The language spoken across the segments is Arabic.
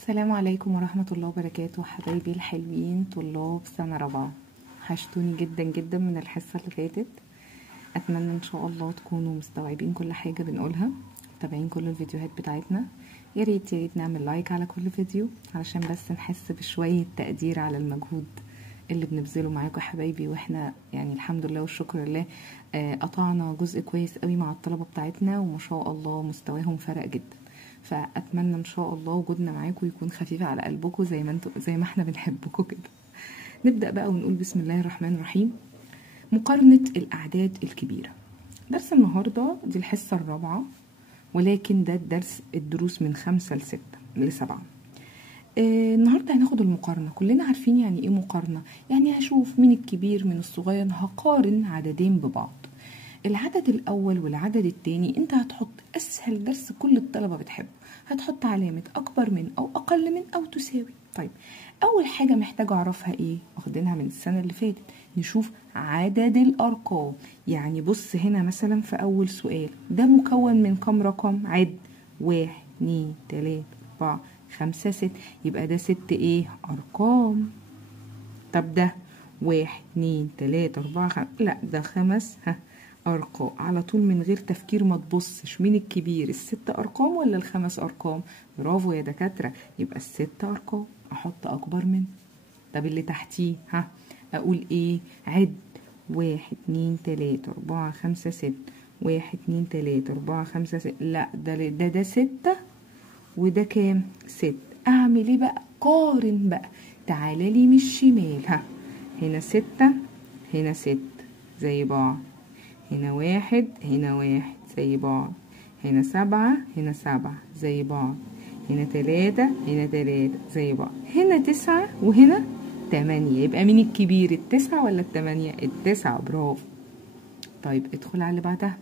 السلام عليكم ورحمة الله وبركاته حبايبي الحلوين طلاب سنة رابعة. وحشتوني جدا جدا من الحصة اللي فاتت. أتمنى إن شاء الله تكونوا مستوعبين كل حاجة بنقولها، متابعين كل الفيديوهات بتاعتنا. يا ريت نعمل لايك على كل فيديو علشان بس نحس بشوية تقدير على المجهود اللي بنبذله معاكم حبايبي. واحنا يعني الحمد لله والشكر لله قطعنا جزء كويس قوي مع الطلبة بتاعتنا، وما شاء الله مستواهم فرق جدا. فاتمنى ان شاء الله وجودنا معاكم يكون خفيف على قلبكم زي ما احنا بنحبكم كده. نبدا بقى ونقول بسم الله الرحمن الرحيم. مقارنه الاعداد الكبيره. درس النهارده دي الحصه الرابعه، ولكن ده الدروس من 5 ل 7. النهارده هناخد المقارنه. كلنا عارفين يعني ايه مقارنه، يعني هشوف مين الكبير من الصغير، هقارن عددين ببعض. العدد الاول والعدد التاني انت هتحط اسهل درس كل الطلبه بتحبه، هتحط علامه اكبر من او اقل من او تساوي. طيب اول حاجه محتاجه اعرفها ايه، واخدينها من السنه اللي فاتت، نشوف عدد الارقام. يعني بص هنا مثلا في اول سؤال، ده مكون من كم رقم؟ عد 1 2 3 4 5 6، يبقى ده 6 ايه ارقام. طب ده 1 2 3 4 5، لا ده 5 أرقام على طول من غير تفكير. ما تبصش مين الكبير، ال6 أرقام ولا ال5 أرقام. برافو يا دكاترة، يبقى ال6 أرقام. أحط أكبر من. طب اللي تحتيه أقول إيه؟ عد 1 2 3 4 5 6، 1 2 3 4 5 6، لا ده 6 وده كام؟ 6. أعمل إيه بقى؟ قارن بقى. تعالى لي من الشمال، هنا 6 هنا 6 زي بعض، هنا 1 هنا 1 زي بعض، هنا 7 هنا 7 زي بعض، هنا 3 هنا 3 زي بعض، هنا 9 وهنا 8. يبقى مين الكبير، ال9 ولا ال8؟ ال9. برافو. طيب ادخل على اللي بعدها،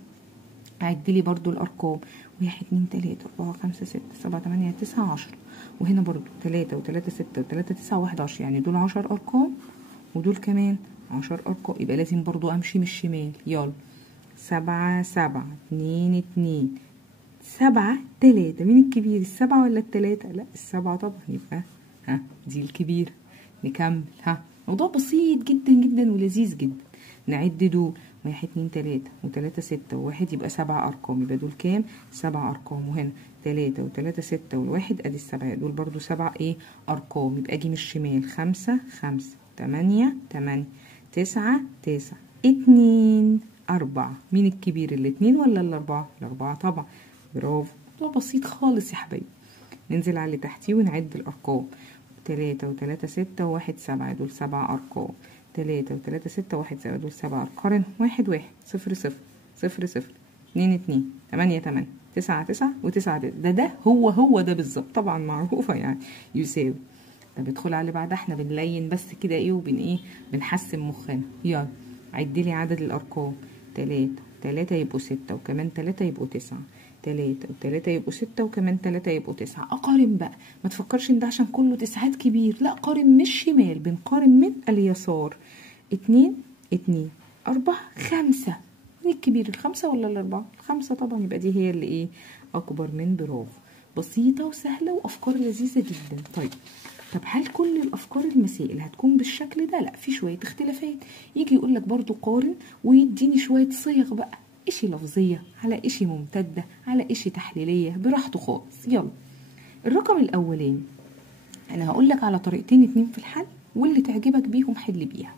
عد لي برضو الارقام. 1 2 3 4 5 6 7 8 9 10، وهنا برضو 3 و3 6 و3 9 و11، يعني دول 10 ارقام ودول كمان 10 ارقام. يبقى لازم برضو امشي من الشمال. يلا 7 7 2 2 7 3. مين الكبير، ال7 ولا ال3؟ لا ال7 طبعا. يبقى دي الكبير. نكمل. موضوع بسيط جدا جدا ولذيذ جدا. نعد دول 1 2 3 و3 6 و1، يبقى 7 ارقام. يبقى دول كام؟ 7 ارقام. وهنا 3 و3 6 و1 ادي ال7، دول برضو 7 ايه ارقام. يبقى اجي من الشمال 5 5 8 8 9 9 2 4. مين الكبير، الاتنين ولا الاربعة؟ الاربعة طبعا. برافو. موضوع بسيط خالص يا حبايبي. ننزل على اللي تحتيه ونعد الارقام. 3 و3 6 و1 7، دول 7 ارقام. 3 و3 6 و1 7، دول 7 ارقام. قارن 1 1 0 0 0 0 2 2 8 8 9 9 و9. ده هو ده بالظبط طبعا، معروفة يعني يساوي. طب ادخل على اللي بعدها، احنا بنلين بس كده ايه بنحسن مخنا. يلا عد لي عدد الارقام. 3 يبقوا 6 وكمان 3 يبقوا 9، 3 و3 يبقوا 6 وكمان 3 يبقوا 9. اقارن بقى، ما تفكرش ان ده عشان كله تسعات كبير، لا قارن من الشمال، بنقارن من اليسار. 2 2 4 5. مين الكبير، ال5 ولا ال4؟ ال5 طبعا. يبقى دي هي اللي ايه اكبر من. برافو. بسيطة وسهلة وافكار لذيذة جدا. طيب هل كل الافكار المسائل هتكون بالشكل ده؟ لا، في شويه اختلافات. يجي يقول لك برضو قارن ويديني شويه صيغ بقى، اشي لفظيه على اشي ممتده على اشي تحليليه، براحته خالص. يلا الرقم الاولاني، انا هقول لك على طريقتين 2 في الحل، واللي تعجبك بيهم حل بيها.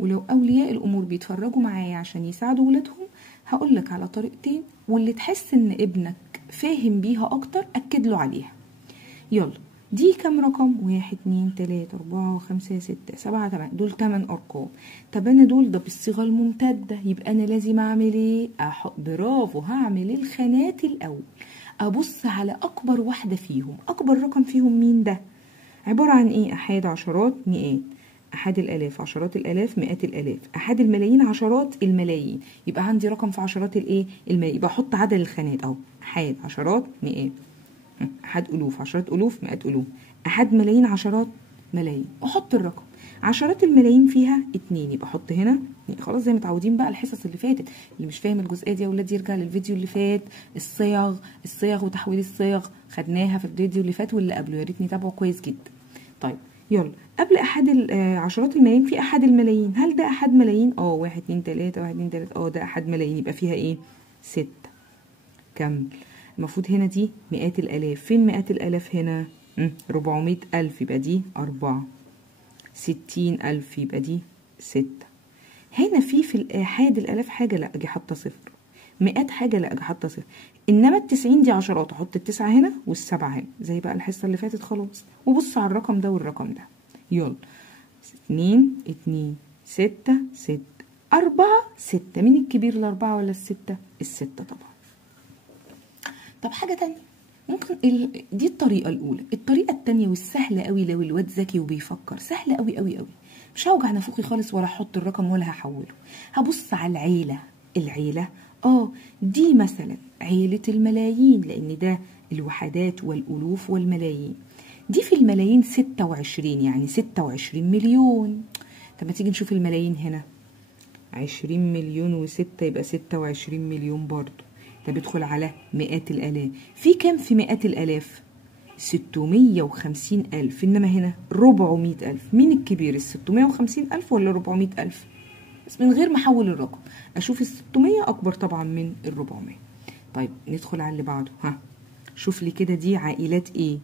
ولو اولياء الامور بيتفرجوا معايا عشان يساعدوا ولادهم، هقول لك على طريقتين، واللي تحس ان ابنك فاهم بيها اكتر اكد له عليها. يلا دي كم رقم؟ 1 2 3 4 5 6 7 8، دول 8 ارقام. طب انا دول ده بالصيغه الممتده، يبقى انا لازم اعمل ايه؟ برافو، هعمل الخانات الاول. ابص على اكبر واحده فيهم. اكبر رقم فيهم مين ده؟ عباره عن ايه؟ احاد عشرات مئات، احاد الالاف عشرات الالاف مئات الالاف، احاد الملايين عشرات الملايين. يبقى عندي رقم في عشرات الايه الملايين. يبقى احط عدد الخانات اهو، احاد عشرات مئات، احد الوف عشرات الوف مئات الوف، احد ملايين عشرات ملايين، احط الرقم. عشرات الملايين فيها 2، يبقى احط هنا خلاص زي متعودين بقى الحصص اللي فاتت. اللي مش فاهم الجزئيه دي يا ولاد يرجع للفيديو اللي فات، الصيغ وتحويل الصيغ خدناها في الفيديو اللي فات واللي قبله، يا ريت نتابعه كويس جدا. طيب يلا، قبل احاد عشرات الملايين في احاد الملايين. هل ده احاد ملايين؟ 1 2 3 1 2 3 ده احاد ملايين، يبقى فيها ايه؟ 6. كمل. المفروض هنا دي مئات الالاف، فين مئات الالاف هنا؟ 400,000 يبقى دي 4، 60,000 يبقى دي 6. هنا في الآحاد الآلاف حاجة، لا أجي حاطة صفر. مئات حاجة، لا أجي حاطة صفر. إنما 90 دي عشرات، أحط 9 هنا وال7 هنا زي بقى الحصة اللي فاتت خلاص. وبص على الرقم ده والرقم ده. يلا 2 2 6 6 4 6. مين الكبير، الأربعة ولا الستة؟ الستة طبعا. طب حاجة تانية ممكن دي الطريقة الأولى. الطريقة التانية والسهلة قوي لو الواد ذكي وبيفكر، سهلة قوي قوي قوي. مش هوجع نفوخي خالص ولا هحط الرقم ولا هحوله. هبص على العيلة. دي مثلا عيلة الملايين، لأن ده الوحدات والألوف والملايين. دي في الملايين 26، يعني 26 مليون. طب ما تيجي نشوف الملايين هنا. 20 مليون و6 يبقى 26 مليون برضو. ده بيدخل على مئات الآلاف. في كام في مئات الآلاف؟ 650,000. إنما هنا 400,000. مين الكبير، 650,000 ولا 400,000؟ بس من غير ما أحول الرقم أشوف 600 أكبر طبعا من 400. طيب ندخل على اللي بعده. شوف لي كده دي عائلات إيه؟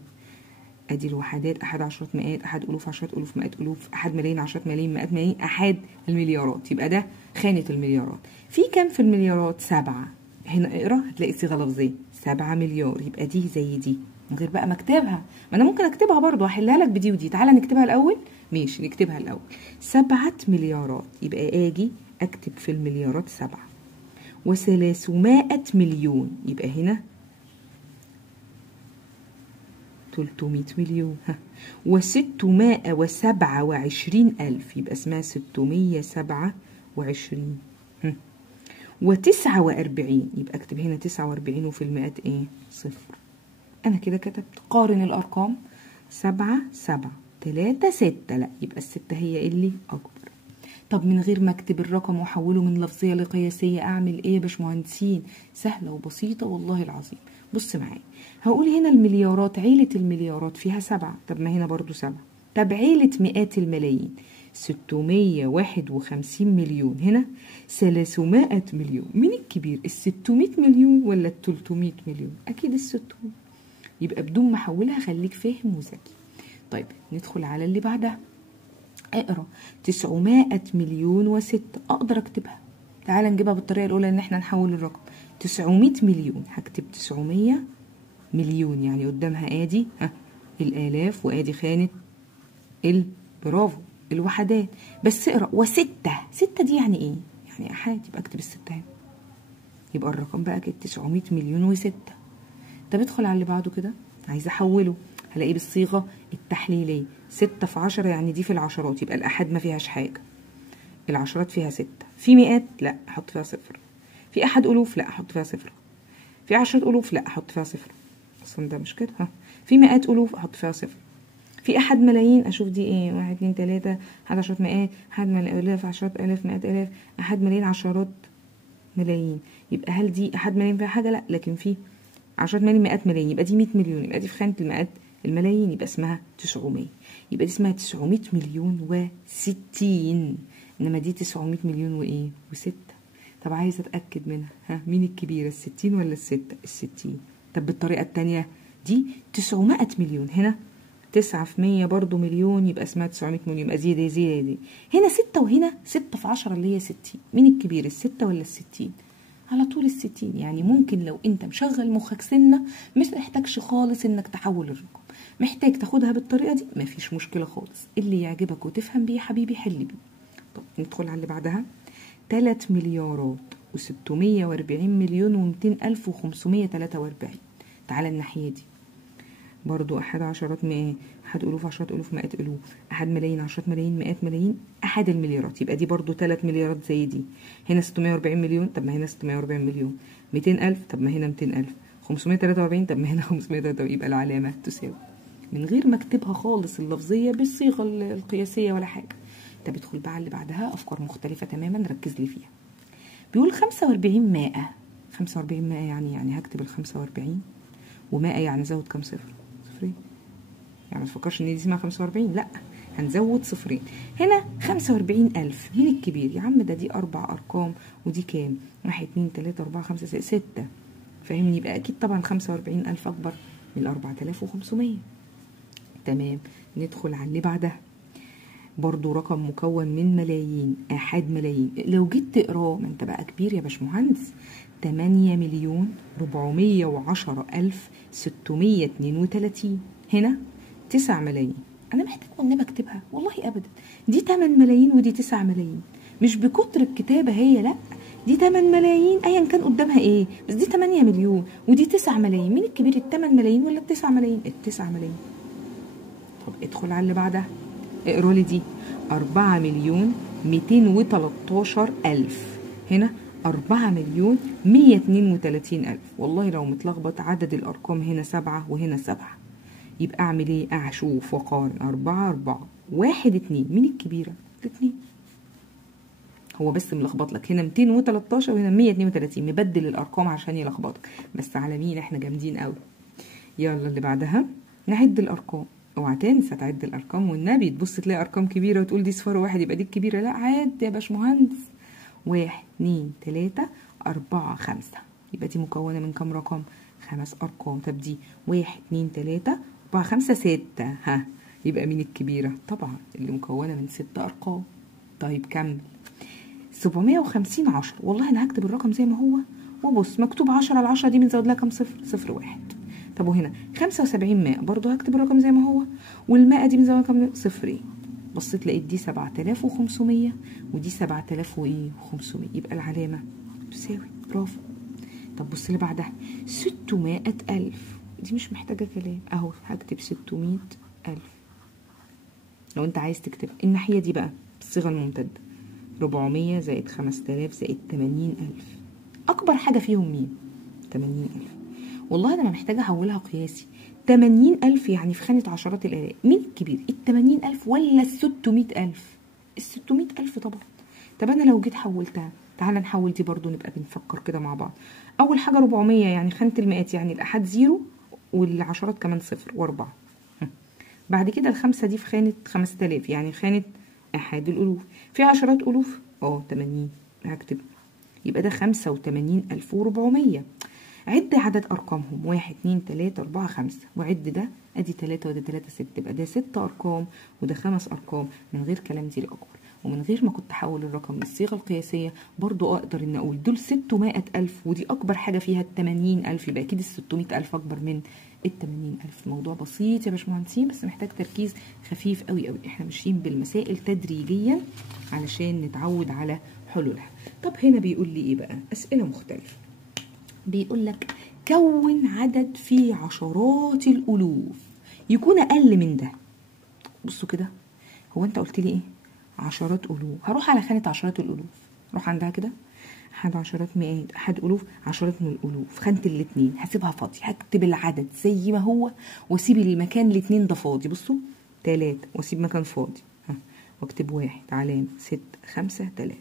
أدي الوحدات، أحد عشرات مئات، أحد ألوف عشرات ألوف مئات ألوف، أحد ملايين عشرات ملايين مئات ملايين، أحد المليارات. يبقى ده خانة المليارات. في كام في المليارات؟ 7. هنا اقرا هتلاقي صيغه لفظيه 7 مليار. يبقى دي زي دي من غير بقى ما اكتبها. ما انا ممكن اكتبها برضو، هحلها لك بدي ودي. تعالى نكتبها الاول. ماشي نكتبها الاول. 7 مليارات يبقى اجي اكتب في المليارات 7. و300 مليون يبقى هنا 300 مليون. و627,000 يبقى اسمها 627. و49 يبقى اكتب هنا 49 وفي المئات ايه؟ 0. انا كده كتبت. قارن الارقام. 7 7 3 6. لا يبقى الستة هي اللي اكبر. طب من غير ما اكتب الرقم واحوله من لفظيه لقياسيه اعمل ايه يا باشمهندسين؟ سهله وبسيطه والله العظيم. بص معايا، هقول هنا المليارات، عيله المليارات فيها 7. طب ما هنا برضو 7. طب عيله مئات الملايين 651 مليون، هنا 300 مليون. مين الكبير، 600 مليون ولا 300 مليون؟ اكيد 600. يبقى بدون ما احولها خليك فاهم وذكي. طيب ندخل على اللي بعدها. اقرا 900 مليون و6. اقدر اكتبها. تعال نجيبها بالطريقه الاولى ان احنا نحول الرقم. 900 مليون هكتب 900 مليون، يعني قدامها ادي الالاف وادي خانه برافو الوحدات. بس اقرا وستة. 6 دي يعني ايه؟ يعني احاد. يبقى اكتب الستة هنا. يبقى الرقم بقى كده 900 مليون و6. طب ادخل على اللي بعده كده. عايزه احوله. هلاقيه بالصيغه التحليليه. 6 في 10 يعني دي في العشرات، يبقى الاحاد ما فيهاش حاجه. العشرات فيها 6. في مئات لا احط فيها 0. في احد الوف لا احط فيها 0. في 10 الوف لا احط فيها 0. اصلا ده مش كده. في مئات الوف احط فيها 0. في احد ملايين اشوف دي ايه. 1 2 3 احد عشرات مئات، احد الاف، عشرات الاف، مئات الاف، احد ملايين، عشرات ملايين. يبقى هل دي احد ملايين فيها حاجه؟ لا. لكن في عشرات ملايين، مئات ملايين، يبقى دي 100 مليون. يبقى دي في خانه المئات الملايين، يبقى اسمها 900. يبقى دي اسمها 900 مليون و60. انما دي 900 مليون وايه و6. طب عايزه اتاكد منها. مين الكبيره، ال60 ولا الستة؟ ال60. طب بالطريقه الثانيه دي 900 مليون، هنا 9 في 100 برضو مليون، يبقى اسمها 900 مليون. يبقى زي هنا 6 وهنا 6 في 10 اللي هي 60. مين الكبير، الستة ولا ال60؟ على طول ال60. يعني ممكن لو انت مشغل مخك سنه مش محتاجش خالص انك تحول الرقم. محتاج تاخدها بالطريقه دي مفيش مشكله خالص. اللي يعجبك وتفهم بيه يا حبيبي حل بيه. طب ندخل على اللي بعدها. 3 مليارات و640 مليون و200 ألف و543. تعالى الناحية دي برضو. أحد عشرات مئات، أحد ألوف عشرات ألوف، مئات ألوف، أحد ملايين عشرات ملايين، مئات ملايين، أحد المليارات. يبقى دي برضو 3 مليارات زي دي. هنا 640 مليون. طب ما هنا 640 مليون. 200 ألف. طب ما هنا 200 ألف. 543. طب ما هنا 543. يبقى العلامة تساوي من غير ما اكتبها خالص اللفظية بالصيغة القياسية ولا حاجة. طب ادخل بقى على اللي بعدها، افكار مختلفه تماما، ركز لي فيها. بيقول 45 مائة. 45 مائة يعني هكتب ال 45 و100 يعني زود كام صفر؟ صفرين. يعني ما تفكرش ان دي اسمها 45، لا هنزود صفرين. هنا 45,000 مين الكبير؟ يا عم ده دي 4 أرقام ودي كام؟ 1 2 3 4 5 6. فاهمني؟ يبقى أكيد طبعا 45,000 أكبر من 4500. تمام. ندخل على اللي بعدها. برضو رقم مكون من ملايين، آحاد ملايين. لو جيت تقراه ما انت بقى كبير يا باشمهندس. 8,410,632. هنا 9 ملايين. أنا محتاج والنبي أكتبها؟ والله أبدا. دي 8 ملايين ودي 9 ملايين. مش بكتر الكتابة هي، لأ دي 8 ملايين أيا كان قدامها إيه، بس دي 8 مليون ودي 9 ملايين. مين الكبير؟ ال 8 ملايين ولا ال 9 ملايين؟ ال 9 ملايين. طب ادخل على اللي بعدها، اقرا لي دي. 4,213,000. هنا 4,132,000. والله لو متلخبط عدد الأرقام هنا 7 وهنا 7، يبقى أعمل إيه؟ أشوف وأقارن. 4 4 1 2. مين الكبيرة؟ الاتنين. هو بس ملخبط لك هنا 213 وهنا 132، مبدل الأرقام عشان يلخبطك، بس على مين؟ إحنا جامدين قوي. يلا اللي بعدها نعد الأرقام. اوعى تنسى تعد الارقام والنبي. تبص تلاقي ارقام كبيره وتقول دي صفر واحد يبقى دي الكبيره، لا عد يا باشمهندس. 1 2 3 4 5. يبقى دي مكونه من كام رقم؟ 5 ارقام. طب دي 1 2 3 4 5 6. ها يبقى مين الكبيره؟ طبعا اللي مكونه من 6 ارقام. طيب كمل. 750 10. والله انا هكتب الرقم زي ما هو، وبص مكتوب 10 على 10 دي بنزود لها كام صفر؟ صفر واحد. طب وهنا 75 مائة برضه هكتب الرقم زي ما هو، والمائة دي بنزود كام؟ صفرين. بصيت لقيت دي 7500 ودي 7500، يبقى العلامة تساوي. برافو. طب بص اللي بعدها 600,000. دي مش محتاجة كلام اهو، هكتب 600,000. لو انت عايز تكتب الناحية دي بقى بالصيغة الممتدة، 400 زائد 5000 زائد 80,000. أكبر حاجة فيهم مين؟ 80,000. والله أنا محتاجة أحولها قياسي. 80,000 يعني في خانة عشرات الآلاف. مين الكبير؟ 80,000 ولا 600,000؟ 600,000 طبعا. طب أنا لو جيت حولتها، تعال نحول دي برضو نبقى بنفكر كده مع بعض. أول حاجة 400 يعني خانة المئات، يعني الأحاد 0 والعشرات كمان 0 و4. بعد كده الخمسة دي في خانة 5000 يعني خانة أحاد الألوف. في عشرات ألوف 80 هكتب، يبقى ده 85,400. عد عدد أرقامهم 1 2 3 4 5، وعد ده أدي 3 وده 3 6، يبقى ده 6 أرقام وده 5 أرقام. من غير كلام دي الأكبر، ومن غير ما كنت أحول الرقم للصيغة القياسية برضو أقدر إن أقول دول 600,000 ودي أكبر حاجة فيها 80,000، يبقى أكيد 600,000 أكبر من 80,000. موضوع بسيط يا باشمهندسين، بس محتاج تركيز خفيف قوي قوي. احنا ماشيين بالمسائل تدريجيا علشان نتعود على حلولها. طب هنا بيقول لي ايه بقى؟ أسئلة مختلفة. بيقول لك كون عدد في عشرات الألوف يكون أقل من ده. بصوا كده، هو أنت قلت لي إيه؟ عشرات ألوف. هروح على خانة عشرات الألوف، روح عندها كده، أحد عشرات مئات، أحد ألوف، عشرات من الألوف، خانة الاتنين هسيبها فاضية. هكتب العدد زي ما هو واسيب المكان الاتنين ده فاضي. بصوا 3 واسيب مكان فاضي، واكتب 1 علامة 6 5 3.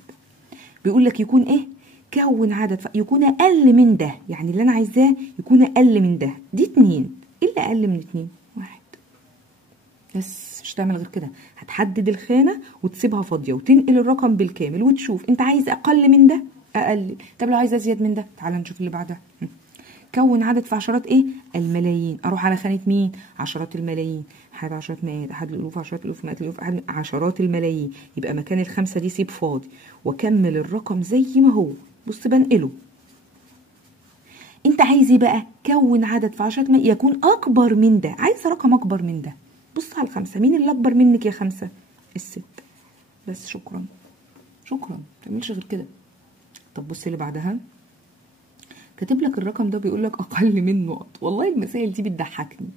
بيقول لك يكون إيه؟ كون عدد يكون أقل من ده، يعني اللي أنا عايزاه يكون أقل من ده. دي 2. إيه اللي أقل من 2؟ 1 بس. مش تعمل غير كده، هتحدد الخانة وتسيبها فاضية وتنقل الرقم بالكامل وتشوف أنت عايز أقل من ده أقل. طب لو عايز أزيد من ده، تعال نشوف اللي بعدها. كون عدد في عشرات إيه؟ الملايين. أروح على خانة مين؟ عشرات الملايين. أحد عشرات مئات، أحد الألوف، عشرات الألوف، مئات الألوف، عشرات الملايين. يبقى مكان الخمسة دي سيب فاضي وكمل الرقم زي ما هو. بص بنقله. انت عايز ايه بقى؟ كون عدد في عشرات يكون اكبر من ده. عايز رقم اكبر من ده. بص على الخمسة، مين اللي اكبر منك يا خمسة؟ الست. بس شكرا شكرا، متعملش غير كده. طب بص اللي بعدها، كاتب لك الرقم ده بيقول لك اقل من نقط. والله المسائل دي بتضحكني.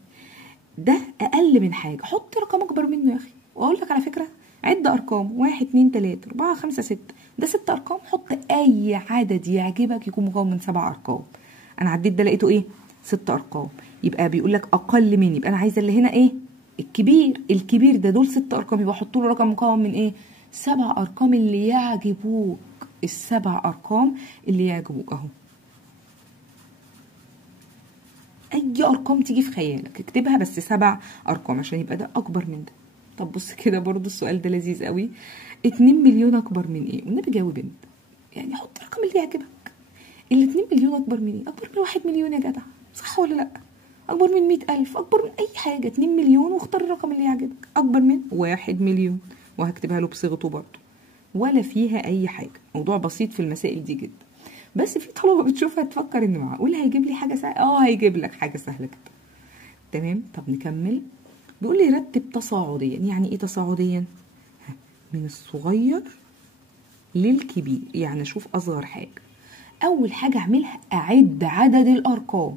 ده اقل من حاجة، حط رقم اكبر منه يا اخي. واقول لك على فكرة، عد ارقام 1 2 3 4 5 6، ده 6 ارقام. حط اي عدد يعجبك يكون مكون من 7 ارقام. انا عديت ده لقيته ايه؟ 6 ارقام. يبقى بيقول لك اقل من، يبقى انا عايزه اللي هنا ايه؟ الكبير. الكبير ده دول 6 ارقام، يبقى احط له رقم مكون من ايه؟ 7 ارقام اللي يعجبوك، ال7 ارقام اللي يعجبوك اهو. اي ارقام تيجي في خيالك اكتبها، بس 7 ارقام عشان يبقى ده اكبر من ده. طب بص كده برضو السؤال ده لذيذ قوي. 2 مليون اكبر من ايه؟ والنبي جاوب انت، يعني حط الرقم اللي يعجبك. ال 2 مليون اكبر من ايه؟ اكبر من 1 مليون يا جدع، صح ولا لا؟ اكبر من 100,000، اكبر من اي حاجه. 2 مليون واختار الرقم اللي يعجبك. اكبر من 1 مليون، وهكتبها له بصيغته برضو، ولا فيها اي حاجه. موضوع بسيط في المسائل دي جدا، بس في طلبه بتشوفها تفكر ان معقول هيجيب لي حاجه سهله. هيجيب لك حاجه سهله كده. تمام. طب نكمل. بيقول لي رتب تصاعديا. يعني ايه تصاعديا؟ من الصغير للكبير. يعني شوف اصغر حاجه. اول حاجه اعملها اعد عدد الارقام.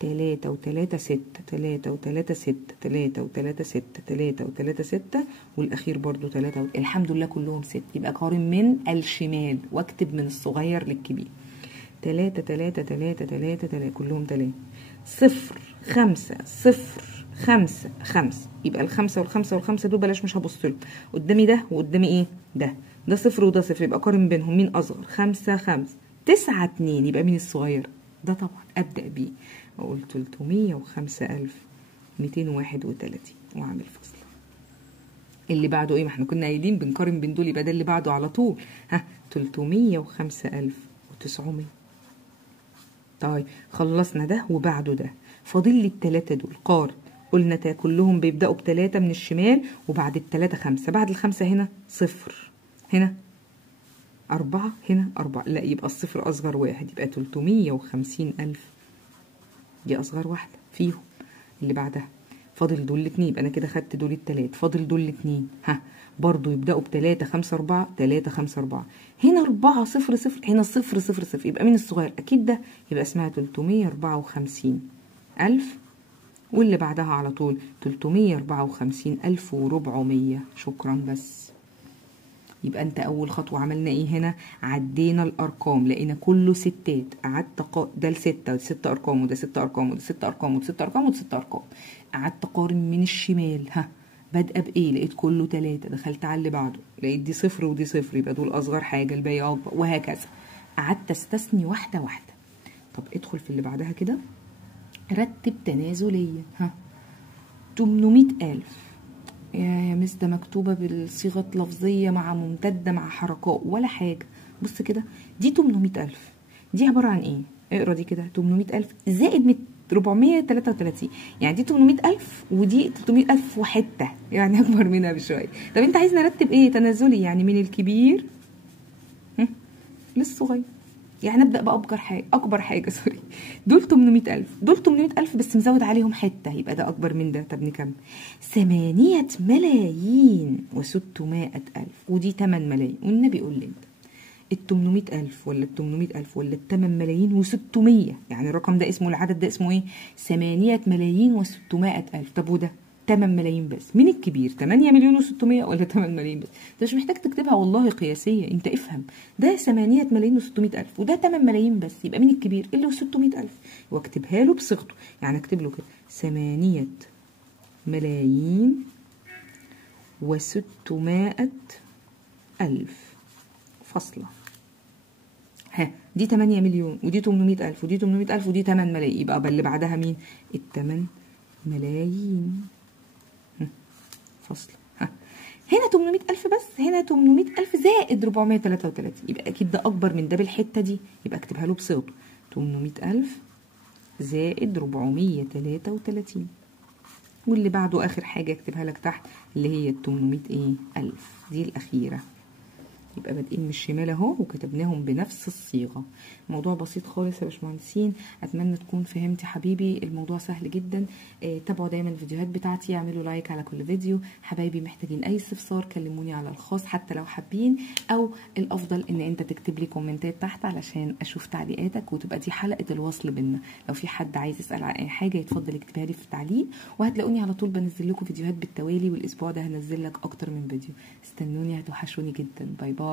3 و3 6، 3 و3 6، 3 و3 6، 3 و3 6، والاخير برضو 3 الحمد لله كلهم 6. يبقى قارن من الشمال واكتب من الصغير للكبير. 3 3 3 3 3 كلهم 3. 0 5 0 5 5. يبقى الخمسة والخمسة والخمسة دول بلاش، مش هبص لهم. قدامي ده وقدامي ايه؟ ده 0 وده 0. يبقى قارن بينهم مين اصغر. 5 5 9 2. يبقى مين الصغير؟ ده طبعا ابدأ بيه. اقول 305,231 واعمل فصل. اللي بعده ايه؟ ما احنا كنا قايلين بنقارن بين دول، يبقى ده اللي بعده على طول. 305,900. طيب خلصنا ده وبعده ده، فاضل لي ال3 دول. قارن. قلنا كلهم بيبدأوا ب3 من الشمال، وبعد ال3 5. بعد ال5 هنا 0، هنا 4، هنا 4. لا، يبقى الصفر أصغر واحد. يبقى 350,000 دي أصغر واحدة فيهم. اللي بعدها فاضل دول الاتنين. يبقى أنا كده خدت دول التلات، فاضل دول الاتنين. برضو يبدأوا ب3 5 4، 3 5 4. هنا 4 0 0، هنا 0 0 0. يبقى مين الصغير؟ أكيد ده. يبقى اسمها 354,000. واللي بعدها على طول 354,400. شكرا. بس يبقى انت اول خطوه عملنا ايه هنا؟ عدينا الارقام، لقينا كله ستات. قعدت ده ال6 ودي 6 ارقام، وده 6 ارقام، وده 6 ارقام، وده 6 ارقام، وده 6 ارقام. قعدت اقارن من الشمال. بادئه بايه؟ لقيت كله 3. دخلت على اللي بعده، لقيت دي 0 ودي 0. يبقى دول اصغر حاجه، الباقي اكبر، وهكذا. قعدت استثني واحده واحده. طب ادخل في اللي بعدها كده. رتب تنازليا. 800,000. يا مس ده مكتوبة بالصيغة لفظية مع ممتدة مع حركات ولا حاجة. بص كده، دي 800,000. دي عبارة عن ايه؟ اقرا دي كده. 800,000 زائد 433. يعني دي 800,000 ودي 300,000 وحتة، يعني أكبر منها بشوية. طب أنت عايز نرتب ايه؟ تنازلي، يعني من الكبير للصغير. يعني نبدأ أكبر حاجة سوري. دول 800,000، دول 800,000 بس مزود عليهم حتة، يبقى ده أكبر من ده. طب نكمل. 8,600,000 ودي 8 ملايين. والنبي يقول لي انت 800,000 ولا 800,000 ولا 8 ملايين و600؟ يعني الرقم ده اسمه، العدد ده اسمه ايه؟ 8,600,000. طب وده 8 ملايين بس. مين الكبير؟ 8 مليون و600 ولا 8 ملايين بس؟ انت مش محتاج تكتبها والله قياسيه، انت افهم. ده 8 ملايين و600,000 وده 8 ملايين بس. يبقى مين الكبير؟ اللي هو 600,000. واكتبها له بصيغته. يعني اكتب له كده 8 ملايين و600,000 فاصله. دي 8 مليون ودي 800,000 ودي 800,000 ودي 8 ملايين. يبقى اللي بعدها مين؟ ال8 ملايين فصل. هنا 800,000 بس، هنا 800,000 زائد 433. يبقى أكيد ده أكبر من ده بالحتة دي. يبقى أكتبها له بصيغته 800,000 زائد 433. واللي بعده آخر حاجة أكتبها لك تحت، اللي هي 800,000 دي الأخيرة. يبقى بادئين من الشمال اهو وكتبناهم بنفس الصيغه. موضوع بسيط خالص يا باشمهندسين. اتمنى تكون فهمتي حبيبي. الموضوع سهل جدا. تابعوا دايما الفيديوهات بتاعتي، اعملوا لايك على كل فيديو. حبايبي محتاجين اي استفسار كلموني على الخاص حتى لو حابين، او الافضل ان انت تكتب لي كومنتات تحت علشان اشوف تعليقاتك وتبقى دي حلقه الوصل بينا. لو في حد عايز يسال عن اي حاجه يتفضل يكتبها لي في التعليق، وهتلاقوني على طول بنزل لكم فيديوهات بالتوالي. والاسبوع ده هنزل لك اكتر من فيديو. استنوني، هتوحشوني جدا. باي باي.